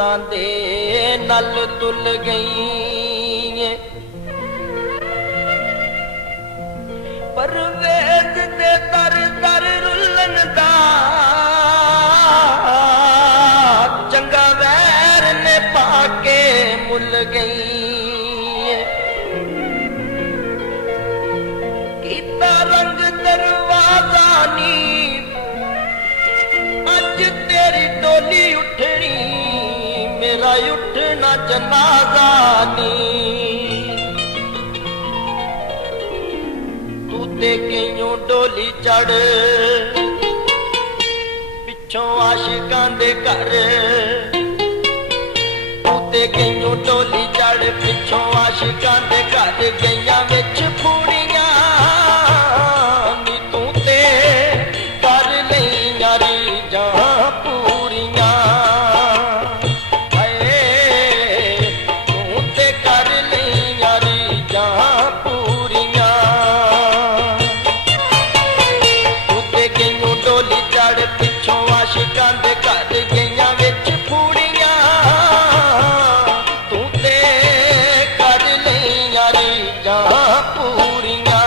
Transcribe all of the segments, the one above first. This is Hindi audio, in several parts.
मुरादां दे नल तुल गई। परवेज दे दर दर रुलन दा चंगा वैर ने पाके मुल गई। कीता रंग दरवाजा नी अज तेरी डोली उठनी मेरा उठना जनाजा नी। तू ते गईयों डोली चढ़ पिछों आशिकां दे घर। तू ते गईयों डोली चढ़ पिछों आशिकां दे घर। गईयां विच फूड़ियां नी तू ते कर लई यारी जहां पूरियां। हाय तू ते कर लई यारी जहां पूरियां। तू ते गईयों डोली चढ़ पिछों आशिकां दे घर। गईयां विच फूड़ियां तू ते कर लई यारी जहां पूरियां।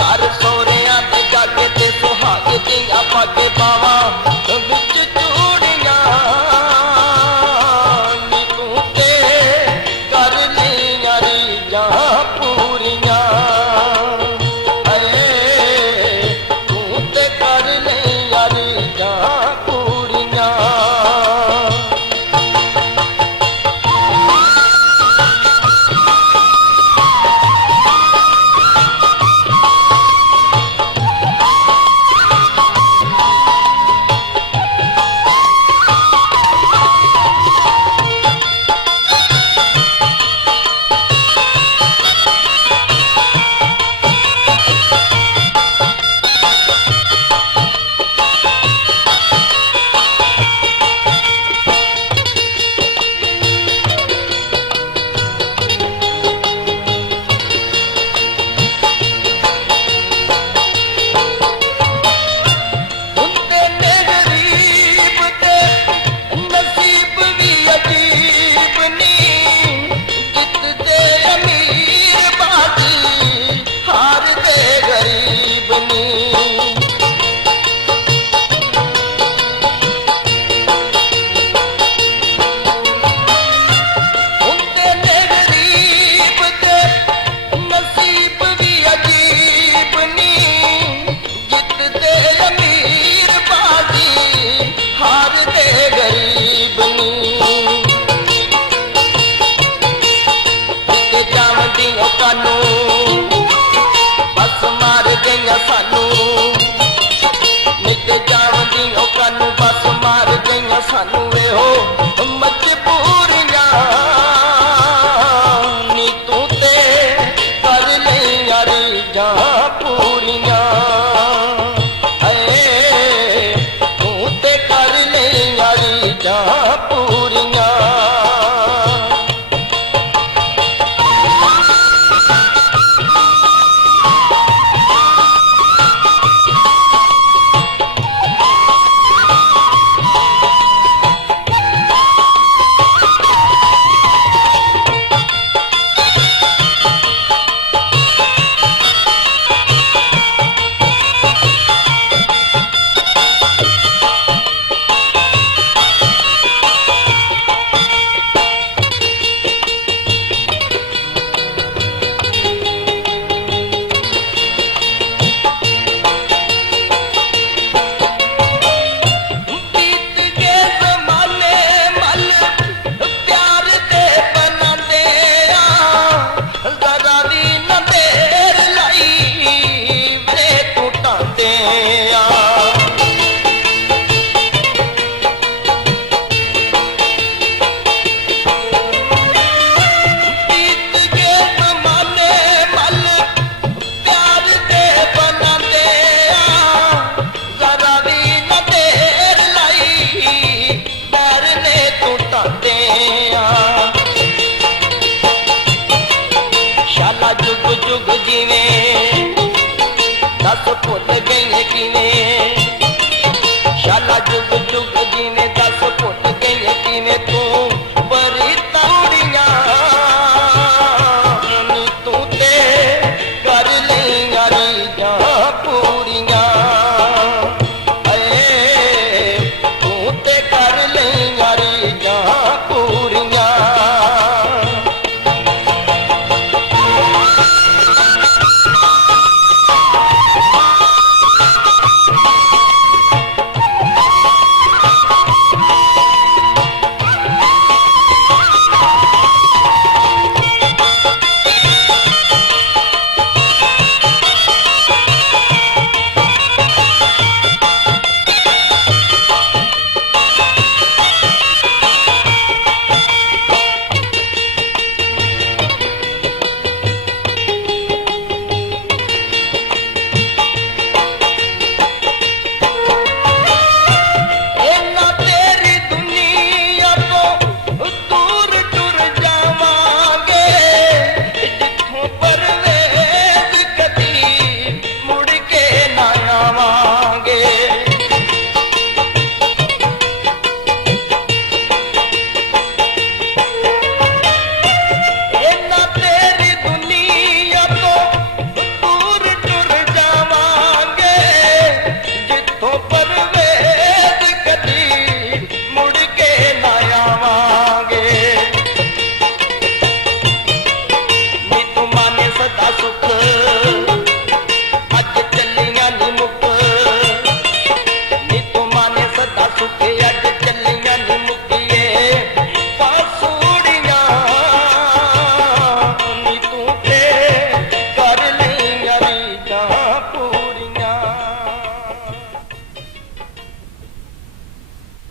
घर सोहरिया ते जाके ते सुहाग दियां पाके पावा विच चूड़ियां नी तू ते कर लई यारी जहां पूरियां। हाय तू ते कर लई यारी जहां पूरियां। बस मार गईयां सानू नित जावदी कानू बस मार गईयां सानू वे हो मजबूरियां नी तू ते कर ले यारी जहां पूरियां। ਜੁਗ ਜੀਵੇਂ ਦੱਸ ਭੁੱਲ ਗਈਏ ਕਿਵੇਂ ਸ਼ਾਲਾ ਜੁਗ